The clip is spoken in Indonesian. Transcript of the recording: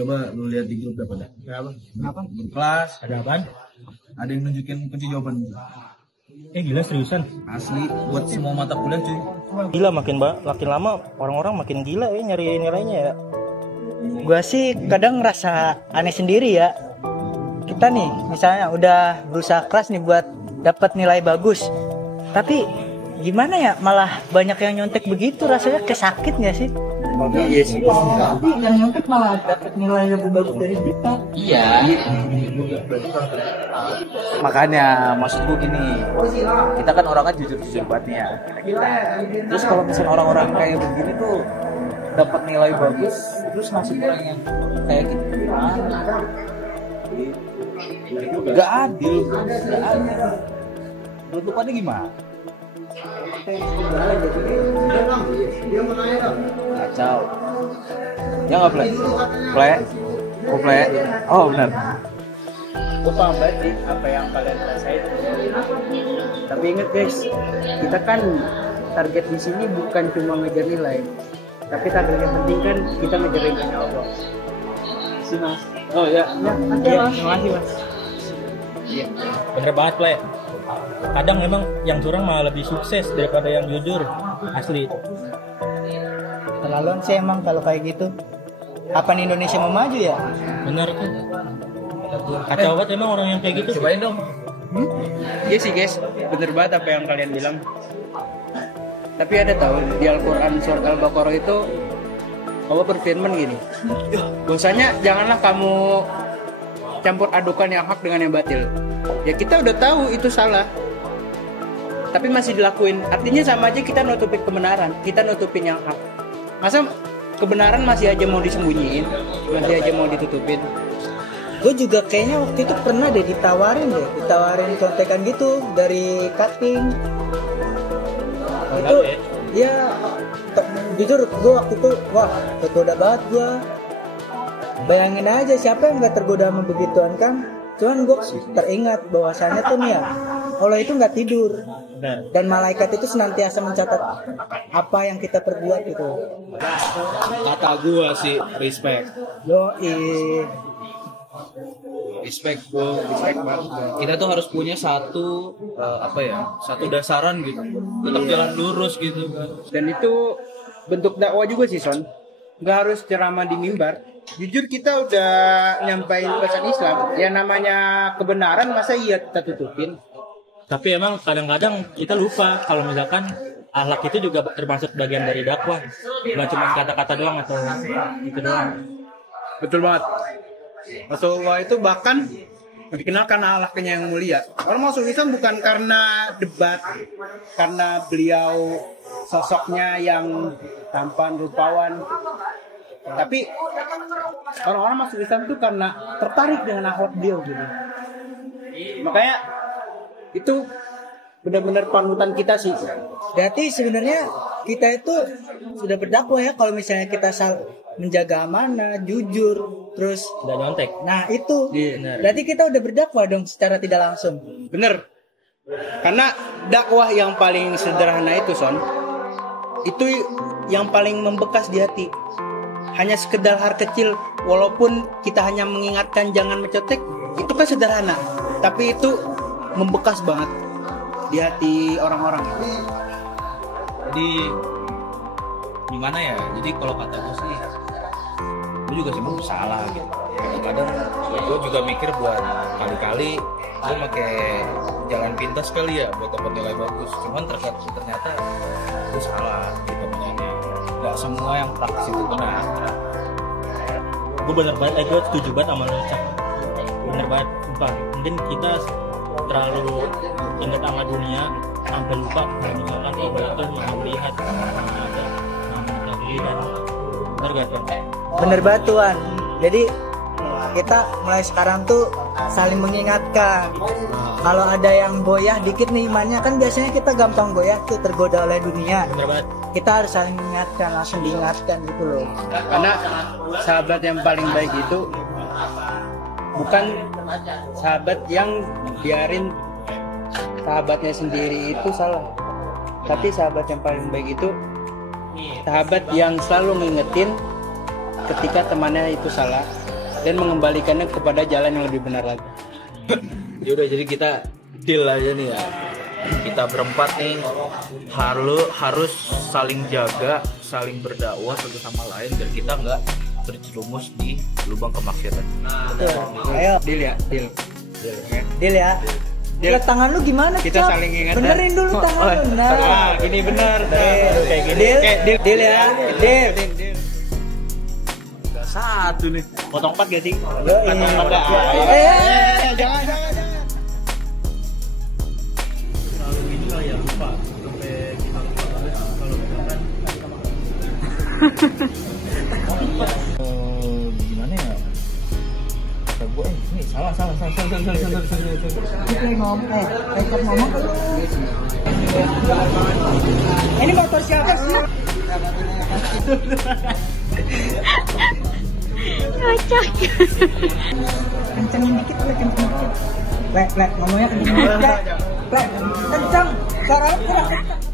coba lu lihat di grup dapat dah. Kenapa? Grup kelas Ada apaan? ada yang nunjukin kunci jawaban. Gila seriusan. Asli buat semua mata kuliah cuy. Gila makin lama orang-orang makin gila ya nyari nilainya ya. Gua sih kadang ngerasa aneh sendiri ya. Kita nih misalnya udah berusaha keras nih buat dapat nilai bagus. Tapi gimana ya malah banyak yang nyontek begitu, rasanya kayak sakit nggak sih? Iya sih. Tapi yang nyontek malah dapat nilai lebih bagus dari kita. Iya. Makanya maksudku gini, kita kan orang kan jujur-jujur banget nih ya. Terus kalau misalnya orang-orang kayak begini tuh dapat nilai bagus, terus ngasih orang yang kayak gitu gimana? Gak adil, gak adil. Menurut lu pada gimana? Kacau. Ya nggak play? Play? Oh benar. Gue paham banget sih apa yang kalian rasain. Tapi inget guys, kita kan target di sini bukan cuma ngejar nilai, tapi target yang penting kan kita ngejar ridhonya Allah. Si Mas. Oh ya, terima kasih Mas. Iya. Bener banget Ple. Kadang memang yang curang malah lebih sukses daripada yang jujur. Asli. Terlaluan sih emang kalau kayak gitu. Kapan Indonesia mau maju ya? Bener tuh. Kacau banget emang orang yang kayak gitu. Cobain dong. Iya sih guys, bener banget apa yang kalian bilang. Tapi ada tahu di Al-Quran surat Al-Baqarah itu Allah berfirman gini, bahwasanya janganlah kamu campur adukan yang hak dengan yang batil. Ya kita udah tahu itu salah, tapi masih dilakuin. Artinya sama aja kita nutupin kebenaran, kita nutupin yang hak. Masa kebenaran masih aja mau disembunyiin, masih aja mau ditutupin. Gue juga kayaknya waktu itu pernah ditawarin contekan gitu dari cutting. Itu ya jujur gue waktu itu wah tergoda banget gue. Bayangin aja siapa yang nggak tergoda sama begituan kan. Cuman gue teringat bahwasannya tuh nih ya Allah itu nggak tidur dan malaikat itu senantiasa mencatat apa yang kita perbuat gitu. Kata gua sih respect. Respect banget. Kita tuh harus punya satu satu dasaran gitu. Tetap jalan lurus gitu kan. Dan itu bentuk dakwah juga sih Son. Nggak harus ceramah di mimbar. Jujur kita udah nyampain pesan Islam. Ya namanya kebenaran masa iya kita tutupin. Tapi emang kadang-kadang kita lupa kalau misalkan akhlak itu juga termasuk bagian dari dakwah. Bukan cuma kata-kata doang atau itu doang. Betul banget. Rasulullah itu bahkan dikenal karena akhlaknya yang mulia. Orang masuk Islam bukan karena debat, karena beliau sosoknya yang tampan rupawan, tapi orang-orang masuk Islam itu karena tertarik dengan akhlak beliau gitu. Makanya itu benar-benar panutan kita sih. Berarti sebenarnya kita itu sudah berdakwah ya kalau misalnya kita menjaga amanah, jujur, terus udah nyontek. Nah itu, Bener. berarti kita udah berdakwah dong secara tidak langsung. Bener. Karena dakwah yang paling sederhana itu Son, itu yang paling membekas di hati. Hanya sekedar hal kecil, walaupun kita hanya mengingatkan jangan mencotek, itu kan sederhana, tapi itu membekas banget di hati orang-orang. Jadi gimana ya? Jadi kalau kata gue sih, gue juga sih salah gitu. Kadang-kadang gue juga mikir buat kali-kali gue pakai jalan pintas kali ya buat dapat nilai bagus. Cuman ternyata gue salah gitu makanya. Gak semua yang praktis itu benar. Gue bener banget, gue setuju banget sama lo Cak. Bener banget, sumpah. Mungkin kita terlalu ingat sama dunia sampai lupa kalau misalkan Allah itu yang melihat yang ada yang kita lihat. Bener gak Tuan? Bener banget Tuan. Jadi kita mulai sekarang tuh saling mengingatkan. Kalau ada yang goyah dikit nih imannya, kan biasanya kita gampang goyah tuh, tergoda oleh dunia. Bener banget. Kita harus saling mengingatkan, langsung diingatkan gitu loh. Karena sahabat yang paling baik itu bukan sahabat yang biarin sahabatnya sendiri itu salah, tapi sahabat yang paling baik itu sahabat yang selalu ngingetin ketika temannya itu salah, dan mengembalikannya kepada jalan yang lebih benar lagi. Yaudah, jadi kita deal aja nih ya. Kita berempat nih harus saling jaga, saling berdakwah satu sama lain biar kita nggak terjerumus di lubang kemaksiatan. Ayo, Deal ya, deal. deal ya. Deal. Lihat tangan lu gimana? Kita Cok? saling ingat. Benerin dulu tangan lu. Nah. Ah, gini benar. Kayak gini. Deal, Deal. deal ya. Deal. Satu nih. Potong 4 gak sih? Yo, ini. Jangan. Selalu ini kali ya lupa sampai kita lupa kalau misalkan Gimana ya? Kata gue, ini salah. Kita ngomong, Ecap ngomong. Ini motor siapa sih? Kocak. Kencengin dikit, kencengin dikit. Lek, ngomongnya kenceng. Lek, kenceng. Suara lu kurang kenceng.